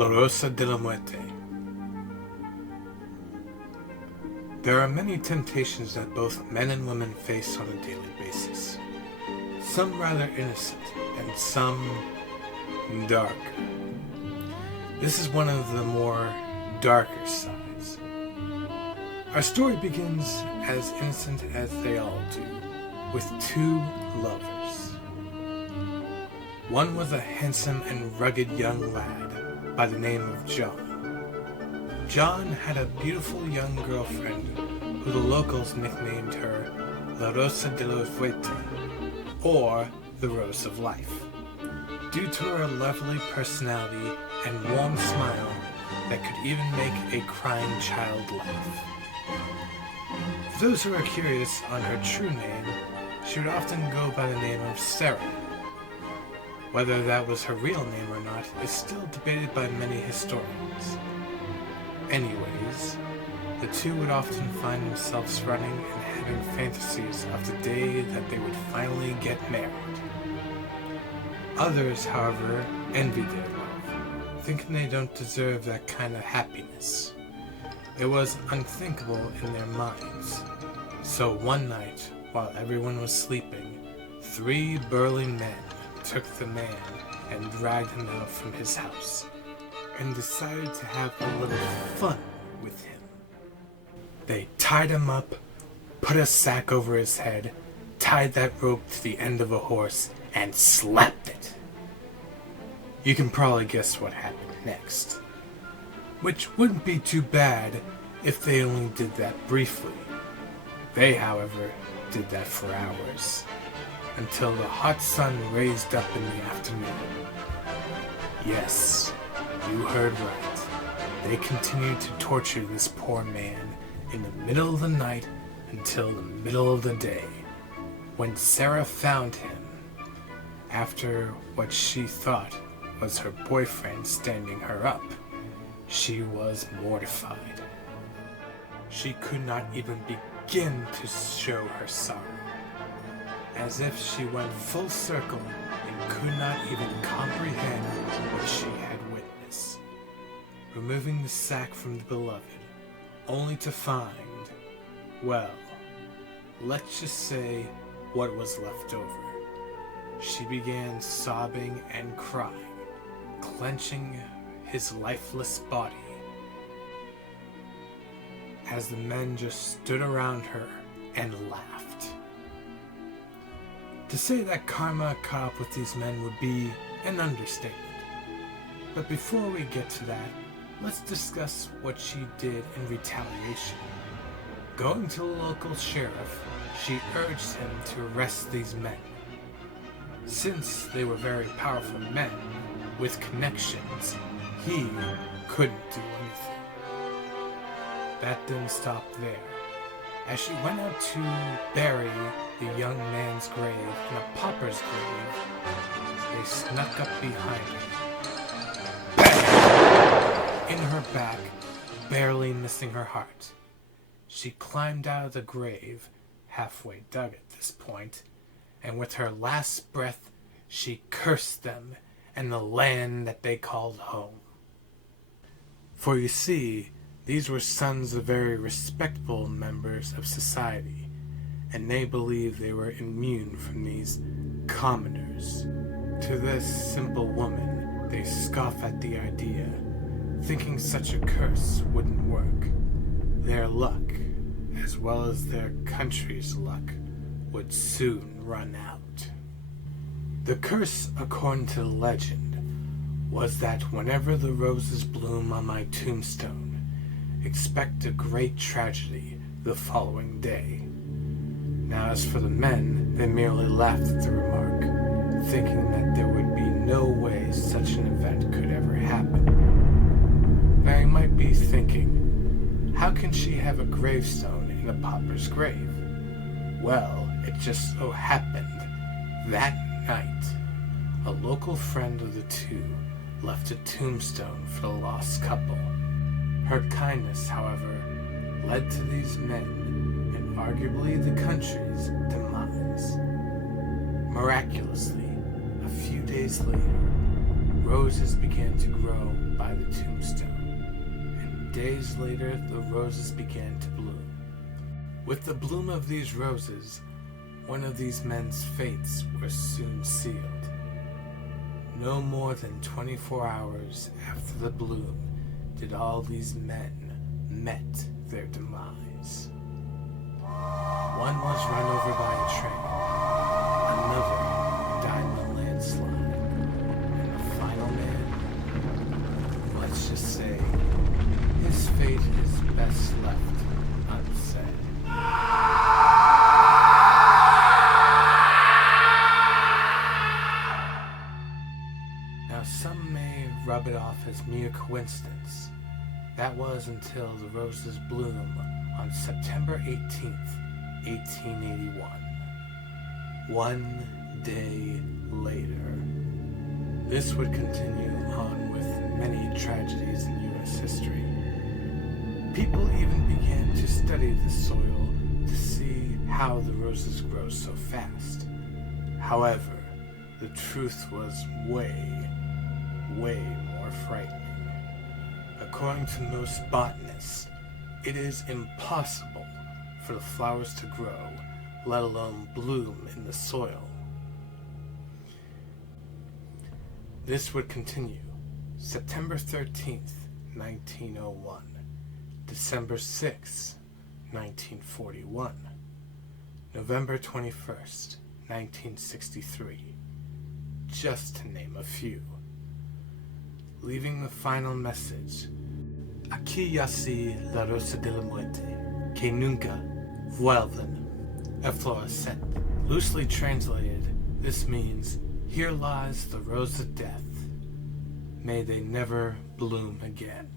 La Rosa de la Muerte. There are many temptations that both men and women face on a daily basis. Some rather innocent, and some darker. This is one of the more darker sides. Our story begins as innocent as they all do, with two lovers. One was a handsome and rugged young lad by the name of John. John had a beautiful young girlfriend who the locals nicknamed her La Rosa de la Muerte, or the Rose of Life, due to her lovely personality and warm smile that could even make a crying child laugh. For those who are curious on her true name, she would often go by the name of Sarah. Whether that was her real name or not is still debated by many historians. Anyways, the two would often find themselves running and having fantasies of the day that they would finally get married. Others, however, envy their love, thinking they don't deserve that kind of happiness. It was unthinkable in their minds. So one night, while everyone was sleeping, 3 burly men took the man and dragged him out from his house, and decided to have a little fun with him. They tied him up, put a sack over his head, tied that rope to the end of a horse, and slapped it. You can probably guess what happened next. Which wouldn't be too bad if they only did that briefly. They, however, did that for hours, until the hot sun raised up in the afternoon. Yes, you heard right. They continued to torture this poor man in the middle of the night until the middle of the day, when Sarah found him, after what she thought was her boyfriend standing her up. She was mortified. She could not even begin to show her sorrow, as if she went full circle and could not even comprehend what she had witnessed. Removing the sack from the beloved, only to find, well, let's just say what was left over. She began sobbing and crying, clenching his lifeless body, as the men just stood around her and laughed. To say that karma caught up with these men would be an understatement. But before we get to that, let's discuss what she did in retaliation. Going to the local sheriff, she urged him to arrest these men. Since they were very powerful men with connections, he couldn't do anything. That didn't stop there. As she went out to bury the young man's grave in a pauper's grave, they snuck up behind her. Bang! In her back, barely missing her heart. She climbed out of the grave, halfway dug at this point, and with her last breath, she cursed them and the land that they called home. For you see, these were sons of very respectable members of society, and they believed they were immune from these commoners. To this simple woman, they scoff at the idea, thinking such a curse wouldn't work. Their luck, as well as their country's luck, would soon run out. The curse, according to the legend, was that whenever the roses bloom on my tombstone, expect a great tragedy the following day. Now as for the men, they merely laughed at the remark, thinking that there would be no way such an event could ever happen. Now you might be thinking, how can she have a gravestone in a pauper's grave? Well, it just so happened that night, a local friend of the two left a tombstone for the lost couple. Her kindness, however, led to these men and arguably the country's demise. Miraculously, a few days later, roses began to grow by the tombstone, and days later the roses began to bloom. With the bloom of these roses, one of these men's fates was soon sealed. No more than 24 hours after the bloom did all these men met their demise. One was run over by a train, another died in a landslide, and the final man, let's just say, his fate is best left unsaid. Now some may rub it off as mere coincidence. That was until the roses bloom on September 18th, 1881. One day later. This would continue on with many tragedies in U.S. history. People even began to study the soil to see how the roses grow so fast. However, the truth was way more frightening. According to most botanists, it is impossible for the flowers to grow, let alone bloom in the soil. This would continue September 13th, 1901, December 6th, 1941, November 21st, 1963, just to name a few. Leaving the final message, Aquí yací la rosa de la muerte, que nunca vuelven a florecer. Loosely translated, this means, here lies the rose of death. May they never bloom again.